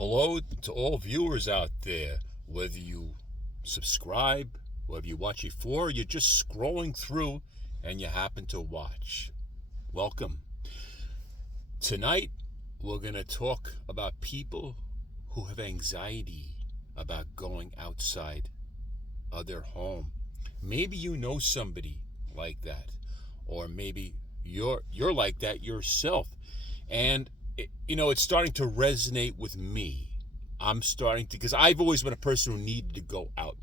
Hello to all viewers out there, whether you subscribe, whether you watch before, or you're just scrolling through and you happen to watch. Welcome. Tonight, we're going to talk about people who have anxiety about going outside of their home. Maybe you know somebody like that, or maybe you're like that yourself. And it's starting to resonate with me. I'm starting to, because I've always been a person who needed to go out.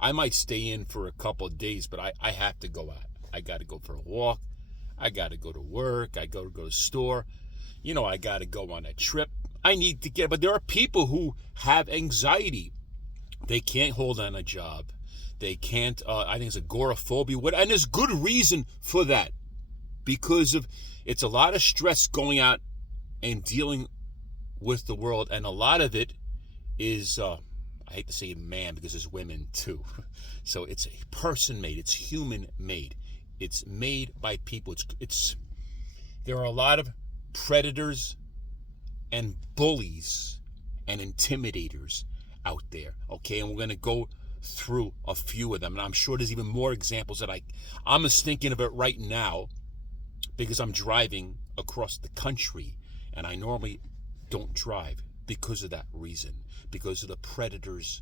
I might stay in for a couple of days, but I have to go out. I got to go for a walk. I got to go to work. I go to the store. I got to go on a trip. I need to but there are people who have anxiety. They can't hold on a job. They can't, I think it's agoraphobia. And there's good reason for that, because it's a lot of stress going out and dealing with the world, and a lot of it is, I hate to say man because there's women too. So it's person-made, it's human-made. It's made by people. There are a lot of predators and bullies and intimidators out there, okay? And we're going to go through a few of them, and I'm sure there's even more examples that I'm just thinking of it right now because I'm driving across the country. And I normally don't drive because of that reason, because of the predators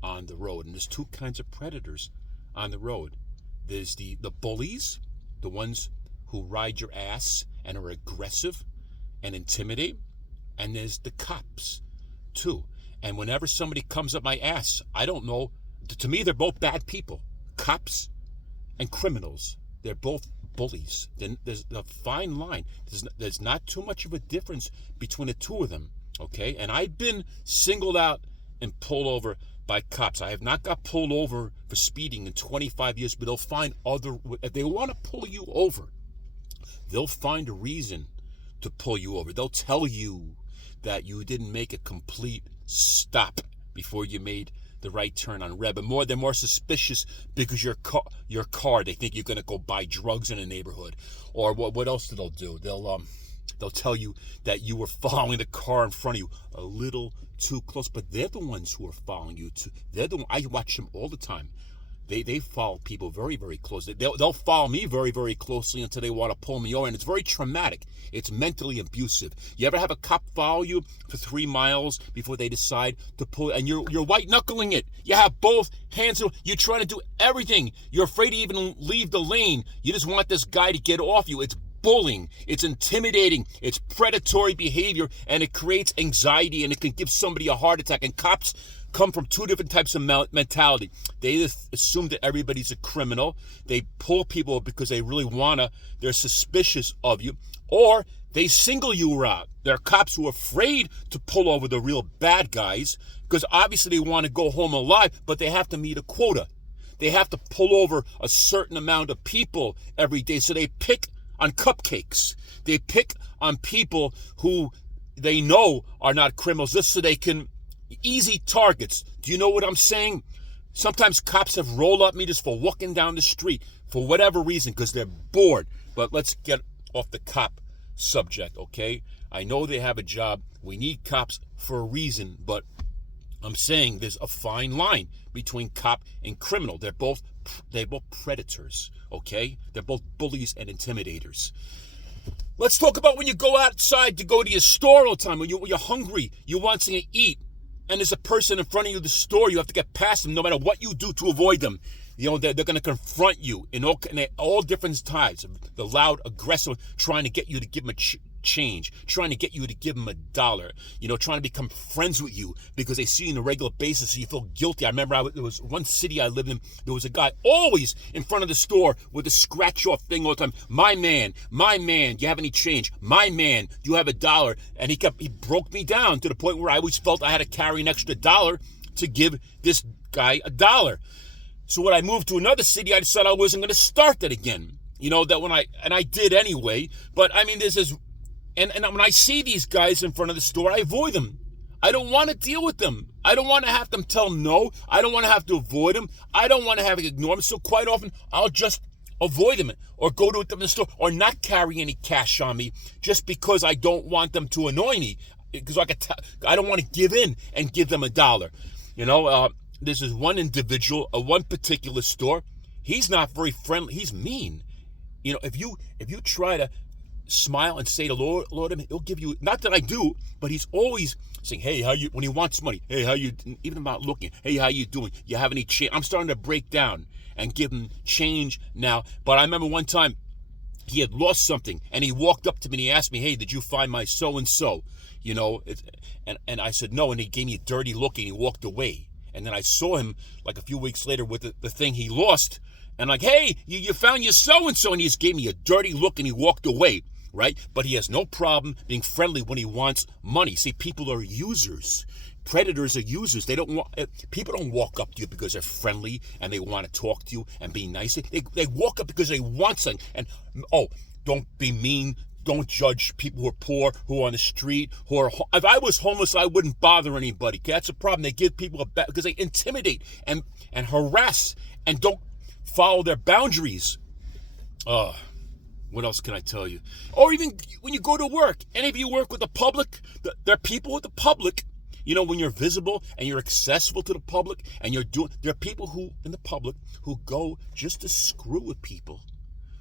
on the road. And there's two kinds of predators on the road. There's the bullies, the ones who ride your ass and are aggressive and intimidate. And there's the cops, too. And whenever somebody comes up my ass, I don't know. To me, they're both bad people. Cops and criminals. They're both bullies. Then there's a fine line. There's not too much of a difference between the two of them, okay? And I've been singled out and pulled over by cops. I have not got pulled over for speeding in 25 years, but they'll find if they want to pull you over, they'll find a reason to pull you over. They'll tell you that you didn't make a complete stop before you made the right turn on red, but they're more suspicious because your car, they think you're going to go buy drugs in a neighborhood. Or what else do they'll do? They'll tell you that you were following the car in front of you a little too close, but they're the ones who are following you too. I watch them all the time. They follow people very, very closely. They'll follow me very, very closely until they want to pull me over, and it's very traumatic. It's mentally abusive. You ever have a cop follow you for 3 miles before they decide to pull, and you're white knuckling it? You have both hands. You're trying to do everything. You're afraid to even leave the lane. You just want this guy to get off you. It's bullying. It's intimidating. It's predatory behavior, and it creates anxiety, and it can give somebody a heart attack. And cops come from two different types of mentality. They assume that everybody's a criminal. They pull people because they really they're suspicious of you, or they single you out. There are cops who are afraid to pull over the real bad guys because obviously they want to go home alive, but they have to meet a quota. They have to pull over a certain amount of people every day, so they pick on cupcakes. They pick on people who they know are not criminals just so they can easy targets. Do you know what I'm saying? Sometimes cops have rolled up me just for walking down the street for whatever reason because they're bored. But let's get off the cop subject, okay? I know they have a job. We need cops for a reason, but I'm saying there's a fine line between cop and criminal. They're both predators, okay? They're both bullies and intimidators. Let's talk about when you go outside to go to your store all the time, when you're hungry, you want something to eat, and there's a person in front of you at the store, you have to get past them no matter what you do to avoid them. They're going to confront you in all different types. The loud, aggressive, trying to get you to give them a change, trying to get you to give them $1, trying to become friends with you because they see you on a regular basis, so you feel guilty. I remember there was one city I lived in, there was a guy always in front of the store with a scratch-off thing all the time. My man, do you have any change? My man, do you have $1? And he broke me down to the point where I always felt I had to carry an extra $1 to give this guy $1. So when I moved to another city, I decided I wasn't going to start that again. I did anyway, but I mean, there's this. And when I see these guys in front of the store, I avoid them. I don't want to deal with them. I don't want to have them tell no. I don't want to have to avoid them. I don't want to have to ignore them. So quite often, I'll just avoid them or go to a different store or not carry any cash on me just because I don't want them to annoy me. because I don't want to give in and give them $1. This is one individual, one particular store. He's not very friendly. He's mean. If you try to smile and say to Lord, he'll give you. Not that I do, but he's always saying, "Hey, how you?" When he wants money, "Hey, how you?" Even about looking, "Hey, how you doing? You have any change?" I'm starting to break down and give him change now. But I remember one time he had lost something, and he walked up to me and he asked me, "Hey, did you find my so and so?" And I said no, and he gave me a dirty look and he walked away. And then I saw him like a few weeks later with the thing he lost, and like, "Hey, you found your so and so," and he just gave me a dirty look and he walked away. Right? But he has no problem being friendly when he wants money. See, people are users. Predators are users. People don't walk up to you because they're friendly and they want to talk to you and be nice. They walk up because they want something. And don't be mean. Don't judge people who are poor, who are on the street, if I was homeless, I wouldn't bother anybody. That's a problem. They give people because they intimidate and harass and don't follow their boundaries. What else can I tell you? Or even when you go to work, any of you work with the public, there are people with the public, when you're visible and you're accessible to the public and there are people who, in the public, who go just to screw with people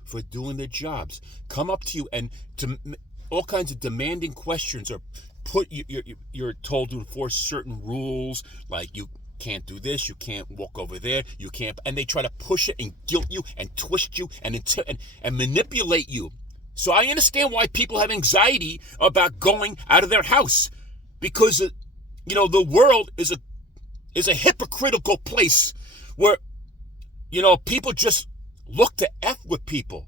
for doing their jobs. Come up to you and to all kinds of demanding questions, or you're told to enforce certain rules, like you can't do this, you can't walk over there, you can't, and they try to push it and guilt you and twist you and manipulate you. So I understand why people have anxiety about going out of their house, because the world is a hypocritical place where people just look to F with people.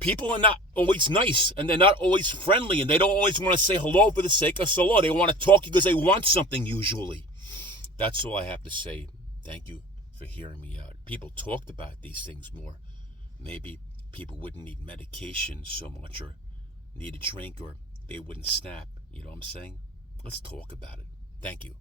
People are not always nice, and they're not always friendly, and they don't always want to say hello for the sake of hello. They want to talk because they want something, usually. That's all I have to say. Thank you for hearing me out. People talked about these things more. Maybe people wouldn't need medication so much, or need a drink, or they wouldn't snap. You know what I'm saying? Let's talk about it. Thank you.